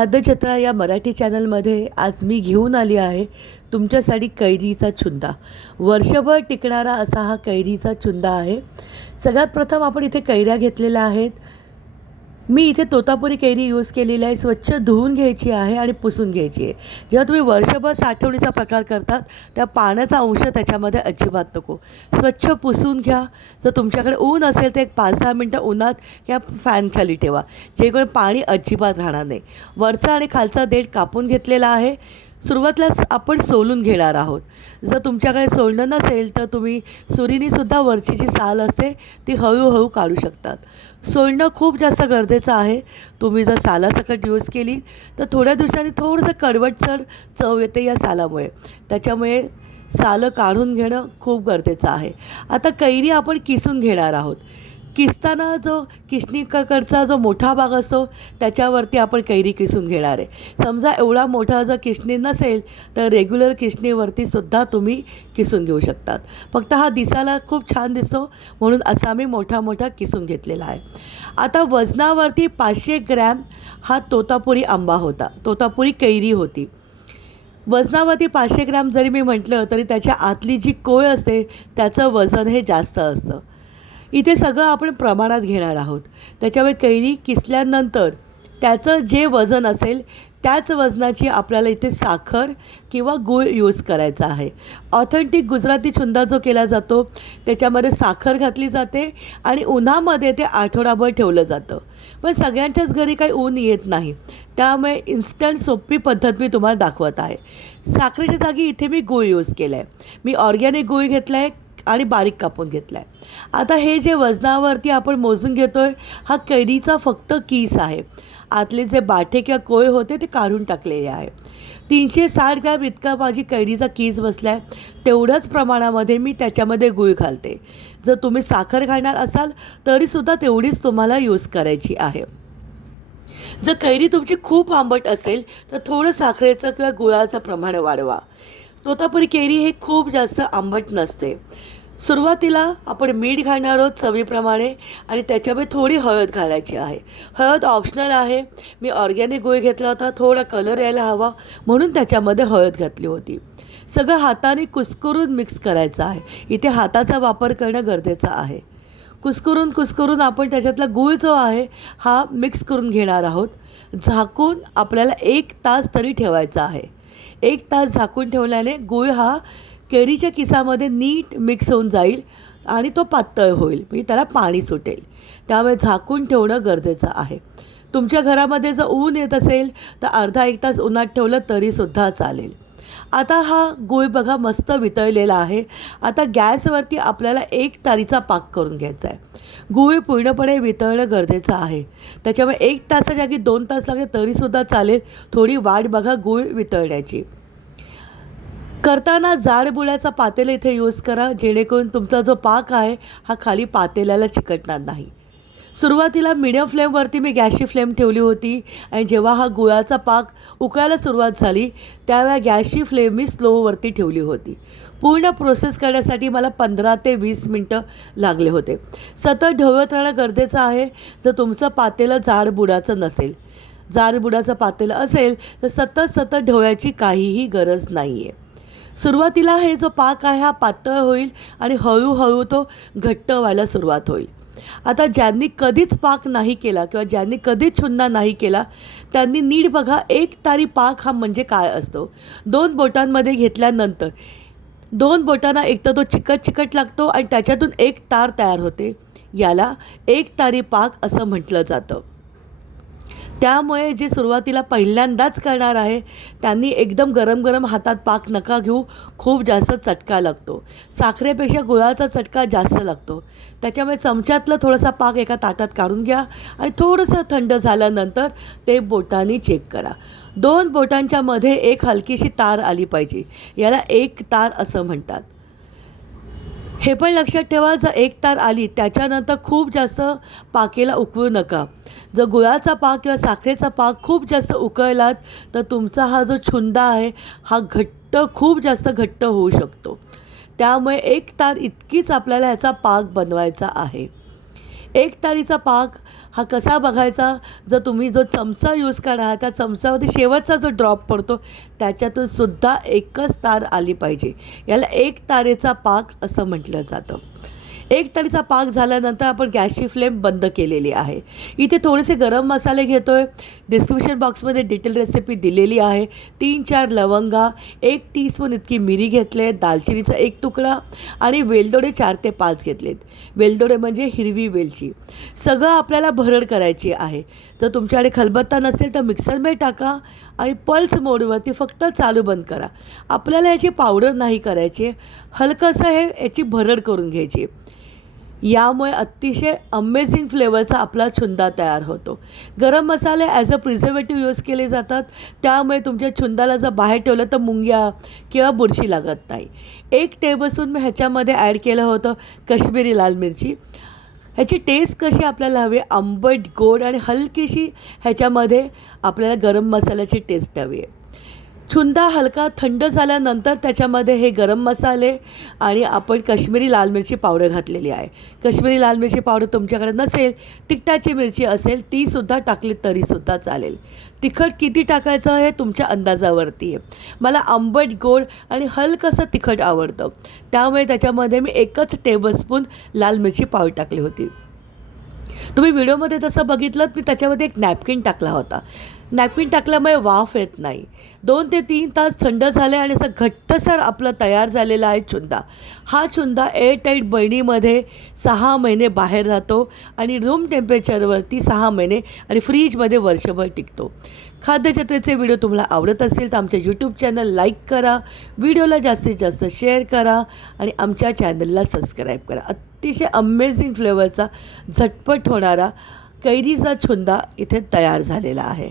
खाद्यजत्रा या मराठी चॅनलमध्ये आज मी घेऊन आली आहे तुमच्यासाठी कैरीचा चुंदा वर्षभर टिकणारा असा हा कैरीचा चुंदा आहे. सगळ्यात प्रथम आपण इथे कैऱ्या घेतलेल्या आहेत. मी इथे तोतापुरी कैरी यूज केलेली आहे स्वच्छ धुवून घ्यायची आहे आणि पुसून घ्यायची आहे. जेव्हा तुम्ही वर्षभर साठवणीचा प्रकार करतात त्या पाण्याचा अंश त्याच्यामध्ये अजिबात नको. स्वच्छ पुसून घ्या. जर तुमच्याकडे ऊन असेल तर एक पाच दहा मिनटं उन्हात किंवा फॅनखाली ठेवा. जेणेकरून पाणी अजिबात राहणार नाही. वरचा आणि खालचा देठ कापून घेतलेला आहे. सुरुवातीलाच आपण सोलून घेणार आहोत. जर तुमच्याकडे सोलणं नसेल तर तुम्ही सुरीनीसुद्धा वरची जी साल असते ती हळूहळू काढू शकतात. सोलणं खूप जास्त गरजेचं आहे. तुम्ही जर सालासकट यूज केली तर थोड्या दिवसांनी थोडंसं कडवटसर चव येते या सालामुळे. त्याच्यामुळे सालं काढून घेणं खूप गरजेचं आहे. आता कैरी आपण किसून घेणार आहोत. किसताना जो किसणीकडचा जो मोठा भाग असतो त्याच्यावरती आपण कैरी किसून घेणार आहे. समजा एवढा मोठा जर किसणी नसेल तर रेग्युलर किसणीवरती सुद्धा तुम्ही किसून घेऊ शकतात. फक्त हा दिसायला खूप छान दिसतो म्हणून असा मी मोठा मोठा किसून घेतलेला आहे. आता वजनावरती पाचशे ग्रॅम हा तोतापुरी आंबा होता. तोतापुरी कैरी होती. वजनावरती पाचशे ग्रॅम जरी मी म्हटलं तरी त्याच्या आतली जी कोय असते त्याचं वजन हे जास्त असतं. इथे सगळं आपण प्रमाणात घेणार आहोत. त्याच्यामुळे कैरी किसल्यानंतर त्याचं जे वजन असेल त्याच वजनाची आपल्याला इथे साखर किंवा गूळ यूज करायचा आहे. ऑथेंटिक गुजराती छुंदा जो केला जातो त्याच्यामध्ये साखर घातली जाते आणि उन्हामध्ये ते आठवडाभर ठेवलं जातं. पण सगळ्यांच्याच घरी काही ऊन येत नाही. त्यामुळे इन्स्टंट सोपी पद्धत मी तुम्हाला दाखवत आहे. साखरेच्या जागी इथे मी गूळ यूज केला आहे मी ऑर्गॅनिक गूळ घेतला आहे आणि बारीक कापून घेतला आहे आता हे जे वजनावरती आपण मोजून घेतो आहे हा कैरीचा फक्त कीस आहे. आतले जे बाठे किंवा कोय होते ते काढून टाकलेले आहे. तीनशे साठ ग्रॅम इतका माझी कैरीचा कीस बसला आहे तेवढ्याच प्रमाणामध्ये मी त्याच्यामध्ये गुळ घालते. जर तुम्ही साखर घालणार असाल तरीसुद्धा तेवढीच तुम्हाला यूज करायची आहे. जर कैरी तुमची खूप आंबट असेल तर थोडं साखरेचं किंवा गुळाचं प्रमाण वाढवा. तोतापुरी केरी हे खूप जास्त आंबट नसते. सुरुवातीला आपण मीठ घालणार आहोत चवीप्रमाणे आणि त्याच्यामध्ये थोडी हळद घालायची आहे. हळद ऑप्शनल आहे. मी ऑर्गॅनिक गुळ घेतला होता. थोडा कलर यायला हवा. म्हणून त्याच्यामध्ये हळद घातली होती. सगळं हाताने कुस्करून मिक्स करायचं आहे. इथे हाताचा वापर करणं गरजेचं आहे. कुस्करून कुस्करून आपण त्याच्यातला गूळ जो आहे हा मिक्स करून घेणार आहोत. झाकून आपल्याला एक तास तरी ठेवायचा आहे. एक तास झाकून ठेवल्याने गूळ हा केळीच्या किसामध्ये नीट मिक्स होऊन जाईल आणि तो पातळ होईल म्हणजे त्याला पाणी सुटेल. त्यामुळे झाकून ठेवणं गरजेचं आहे. तुमच्या घरामध्ये जर ऊन येत असेल तर अर्धा एक तास उन्हात ठेवलं तरीसुद्धा चालेल. आता हा गूळ बघा मस्त वितळलेला आहे. आता गॅसवरती आपल्याला एक तारीचा पाक करून घ्यायचा आहे. गूळ पूर्णपणे वितळणं गरजेचं आहे. त्याच्यामुळे एक तासाच्या जागी दोन तास लागले तरीसुद्धा चालेल. थोडी वाट बघा गूळ वितळण्याची. करताना जाड बुळ्याचा पातेला इथे यूज करा जेणेकरून तुमचा जो पाक आहे हा खाली पातेल्याला चिकटणार नाही. सुरुवातीला मिडियम फ्लेमवरती मी गॅसची फ्लेम ठेवली होती. आणि जेव्हा हा गुळाचा पाक उकळायला सुरुवात झाली त्यावेळा गॅसची फ्लेम मी स्लोवरती ठेवली होती. पूर्ण प्रोसेस करण्यासाठी मला पंधरा ते वीस मिनटं लागले होते. सतत ढवळत राहणं गरजेचं आहे. जर तुमचं पातेलं जाड बुडाचं नसेल जाड बुडाचं पातेलं असेल तर सतत सतत ढवळ्याची काहीही गरज नाही आहे सुरुवातीला हे जो पाक आहे हा पातळ होईल आणि हळूहळू तो घट्ट व्हायला सुरुवात होईल. आता ज्यांनी कधीच पाक नाही केला किंवा ज्यांनी कधीच छुन्ना नाही केला त्यांनी नीट बघा एक तारी पाक हा म्हणजे काय असतो? दोन बोटांमध्ये घेतल्यानंतर दोन बोटांना एक तर तो चिकट चिकट लागतो आणि त्याच्यातून एक तार तयार होते. याला एक तारी पाक असं म्हटलं जातं. त्यामुळे जे सुरुवातीला पहिल्यांदाच करणार आहे त्यांनी एकदम गरम गरम हातात पाक नका घेऊ खूप जास्त चटका लागतो. साखरेपेक्षा गुळाचा चटका जास्त लागतो. त्याच्यामुळे चमच्यातलं थोडासा पाक एका ताटात काढून घ्या आणि थोडंसं थंड झाल्यानंतर ते बोटांनी चेक करा. दोन बोटांच्या मध्ये एक हलकीशी तार आली पाहिजे. याला एक तार असं म्हणतात. हे पण लक्षात ठेवा जर एक तार आली त्याच्यानंतर खूप जास्त पाकेला उकळू नका. जर गुळाचा पाक किंवा साखरेचा पाक खूप जास्त उकळलात तर तुमचा हा जो छुंदा आहे हा घट्ट खूप जास्त घट्ट होऊ शकतो. त्यामुळे एक तार इतकीच आपल्याला ह्याचा पाक बनवायचा आहे. एक तारीचा पाक हा कसा बघायचा? जर तुम्ही जो चमचा यूज करा त्या चमच्यामध्ये शेवटचा जो ड्रॉप पडतो त्याच्यातून सुद्धा एकच तार आली पाहिजे. याला एक तारेचा पाक असं म्हटलं जातं. एक तारीचा पाक झाल्यानंतर आपण गॅसची फ्लेम बंद केलेली आहे. इथे थोडेसे गरम मसाले घेतो आहे डिस्क्रिप्शन बॉक्समध्ये डिटेल रेसिपी दिलेली आहे. तीन चार लवंगा एक टीस्पून इतकी मिरी घेतले दालचिनीचा एक तुकडा आणि वेलदोडे चार ते पाच घेतलेत. वेलदोडे म्हणजे हिरवी वेलची. सगळं आपल्याला भरड करायची आहे. जर तुमच्याकडे खलबत्ता नसेल तर मिक्सरमध्ये टाका आणि पल्स मोडवरती फक्त चालू बंद करा. आपल्याला याची पावडर नाही करायची. हलकंसं हे याची भरड करून घ्यायची. यामुळे अतिशय अमेझिंग फ्लेवरचा आपला छुंदा तयार होतो. गरम मसाले ॲज अ प्रिझर्वेटिव्ह यूज केले जातात. त्यामुळे तुमच्या छुंदाला जर बाहेर ठेवलं तर मुंग्या किंवा बुरशी लागत नाही. एक टेबलस्पून मी ह्याच्यामध्ये ॲड केलं होतं कश्मीरी लाल मिरची. ह्याची टेस्ट कशी आपल्याला हवी? आंबट गोड आणि हलकीशी ह्याच्यामध्ये आपल्याला गरम मसाल्याची टेस्ट हवी आहे. छुंदा हलका थंड झाल्यानंतर त्याच्यामध्ये हे गरम मसाले आणि आपण काश्मीरी लाल मिरची पावडर घातलेली आहे. काश्मीरी लाल मिरची पावडर तुमच्याकडे नसेल तिखटाची मिरची असेल तीसुद्धा टाकली तरीसुद्धा चालेल. तिखट किती टाकायचं हे तुमच्या अंदाजावरती आहे. मला आंबट गोड आणि हलकंसं तिखट आवडतं. त्यामुळे त्याच्यामध्ये मी एकच टेबलस्पून लाल मिरची पावडर टाकली होती. तुम्ही व्हिडिओमध्ये तसं बघितलं मी त्याच्यामध्ये एक नॅपकिन टाकला होता. नॅपकिन टाकल्यामुळे वाफ येत नाही. दोन ते तीन तास थंड झाले आणि असं घट्टसर आपलं तयार झालेला आहे चुंदा. हा चुंदा एअरटाईट बहिणीमध्ये सहा महिने बाहेर राहतो आणि रूम टेम्परेचरवरती सहा महिने आणि फ्रीजमध्ये वर्षभर टिकतो. खाद्यजत्रेचे व्हिडिओ तुम्हाला आवडत असेल तर आमच्या यूट्यूब चॅनल लाईक करा व्हिडिओला जास्तीत जास्त शेअर करा आणि आमच्या चॅनलला सबस्क्राईब करा. अतिशय अमेझिंग फ्लेवरचा झटपट होणारा कैरीचा छुंदा इथे तयार झालेला आहे.